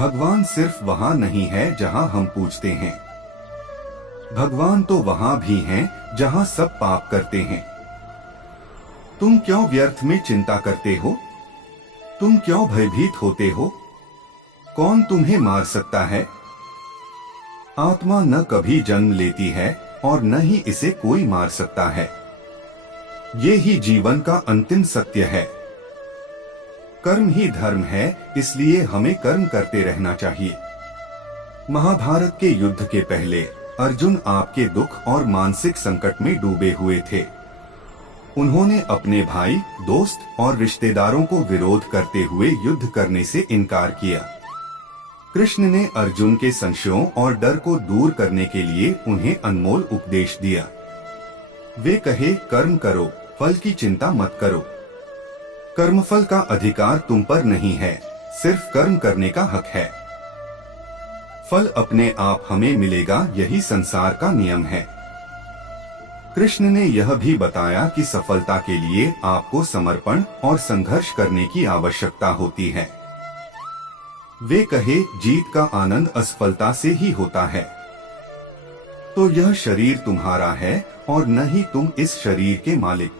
भगवान सिर्फ वहाँ नहीं है जहाँ हम पूजते हैं। भगवान तो वहाँ भी हैं जहाँ सब पाप करते हैं। तुम क्यों व्यर्थ में चिंता करते हो? तुम क्यों भयभीत होते हो? कौन तुम्हें मार सकता है? आत्मा न कभी जन्म लेती है और न ही इसे कोई मार सकता है। ये ही जीवन का अंतिम सत्य है। कर्म ही धर्म है, इसलिए हमें कर्म करते रहना चाहिए। महाभारत के युद्ध के पहले अर्जुन आपके दुख और मानसिक संकट में डूबे हुए थे। उन्होंने अपने भाई, दोस्त और रिश्तेदारों को विरोध करते हुए युद्ध करने से इनकार किया। कृष्ण ने अर्जुन के संशयों और डर को दूर करने के लिए उन्हें अनमोल उपदेश दिया। वे कहे, कर्म करो, फल की चिंता मत करो। कर्मफल का अधिकार तुम पर नहीं है, सिर्फ कर्म करने का हक है। फल अपने आप हमें मिलेगा, यही संसार का नियम है। कृष्ण ने यह भी बताया कि सफलता के लिए आपको समर्पण और संघर्ष करने की आवश्यकता होती है। वे कहे, जीत का आनंद असफलता से ही होता है। तो यह शरीर तुम्हारा है और न ही तुम इस शरीर के मालिक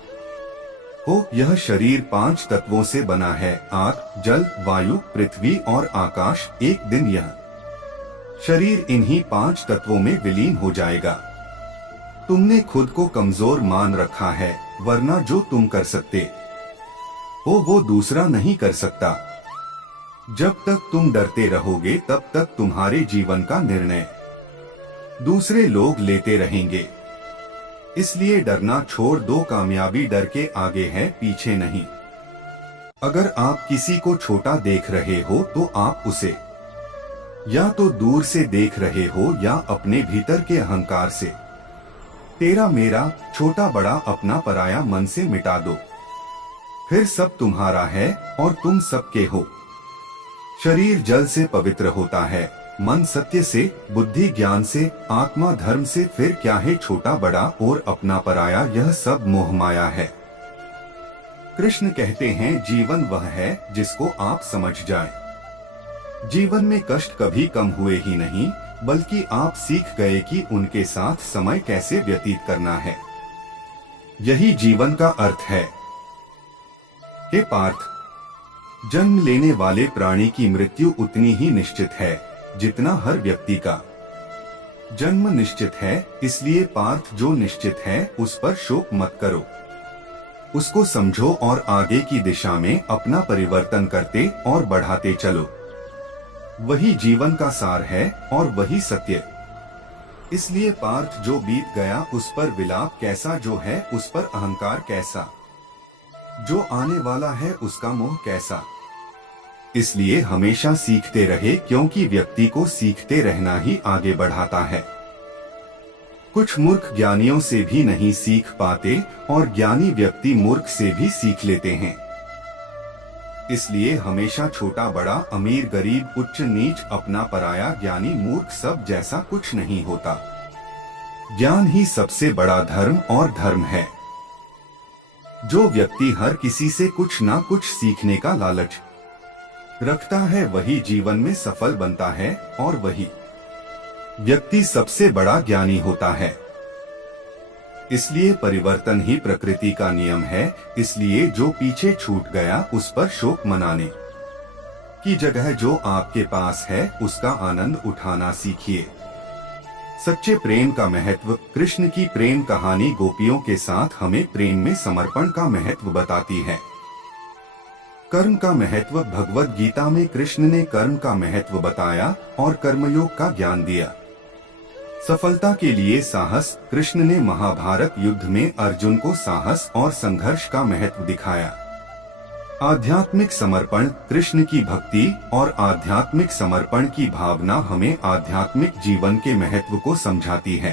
हो। यह शरीर 5 तत्वों से बना है, आग, जल, वायु, पृथ्वी और आकाश। एक दिन यह शरीर इन्हीं 5 तत्वों में विलीन हो जाएगा। तुमने खुद को कमजोर मान रखा है, वरना जो तुम कर सकते हो वो दूसरा नहीं कर सकता। जब तक तुम डरते रहोगे तब तक तुम्हारे जीवन का निर्णय दूसरे लोग लेते रहेंगे। इसलिए डरना छोड़ दो, कामयाबी डर के आगे है, पीछे नहीं। अगर आप किसी को छोटा देख रहे हो तो आप उसे या तो दूर से देख रहे हो या अपने भीतर के अहंकार से। तेरा मेरा, छोटा बड़ा, अपना पराया मन से मिटा दो, फिर सब तुम्हारा है और तुम सबके हो। शरीर जल से पवित्र होता है, मन सत्य से, बुद्धि ज्ञान से, आत्मा धर्म से। फिर क्या है छोटा बड़ा और अपना पराया? यह सब मोह माया है। कृष्ण कहते हैं, जीवन वह है जिसको आप समझ जाएं। जीवन में कष्ट कभी कम हुए ही नहीं, बल्कि आप सीख गए कि उनके साथ समय कैसे व्यतीत करना है। यही जीवन का अर्थ है। हे पार्थ, जन्म लेने वाले प्राणी की मृत्यु उतनी ही निश्चित है जितना हर व्यक्ति का जन्म निश्चित है। इसलिए पार्थ, जो निश्चित है उस पर शोक मत करो, उसको समझो और आगे की दिशा में अपना परिवर्तन करते और बढ़ाते चलो। वही जीवन का सार है और वही सत्य। इसलिए पार्थ, जो बीत गया उस पर विलाप कैसा, जो है उस पर अहंकार कैसा, जो आने वाला है उसका मोह कैसा। इसलिए हमेशा सीखते रहे, क्योंकि व्यक्ति को सीखते रहना ही आगे बढ़ाता है। कुछ मूर्ख ज्ञानियों से भी नहीं सीख पाते और ज्ञानी व्यक्ति मूर्ख से भी सीख लेते हैं। इसलिए हमेशा छोटा बड़ा, अमीर गरीब, उच्च नीच, अपना पराया, ज्ञानी मूर्ख सब जैसा कुछ नहीं होता। ज्ञान ही सबसे बड़ा धर्म और धर्म है। जो व्यक्ति हर किसी से कुछ ना कुछ सीखने का लालच रखता है, वही जीवन में सफल बनता है और वही व्यक्ति सबसे बड़ा ज्ञानी होता है। इसलिए परिवर्तन ही प्रकृति का नियम है। इसलिए जो पीछे छूट गया उस पर शोक मनाने की जगह जो आपके पास है उसका आनंद उठाना सीखिए। सच्चे प्रेम का महत्व। कृष्ण की प्रेम कहानी गोपियों के साथ हमें प्रेम में समर्पण का महत्व बताती है। कर्म का महत्व। भगवद गीता में कृष्ण ने कर्म का महत्व बताया और कर्मयोग का ज्ञान दिया। सफलता के लिए साहस। कृष्ण ने महाभारत युद्ध में अर्जुन को साहस और संघर्ष का महत्व दिखाया। आध्यात्मिक समर्पण। कृष्ण की भक्ति और आध्यात्मिक समर्पण की भावना हमें आध्यात्मिक जीवन के महत्व को समझाती है।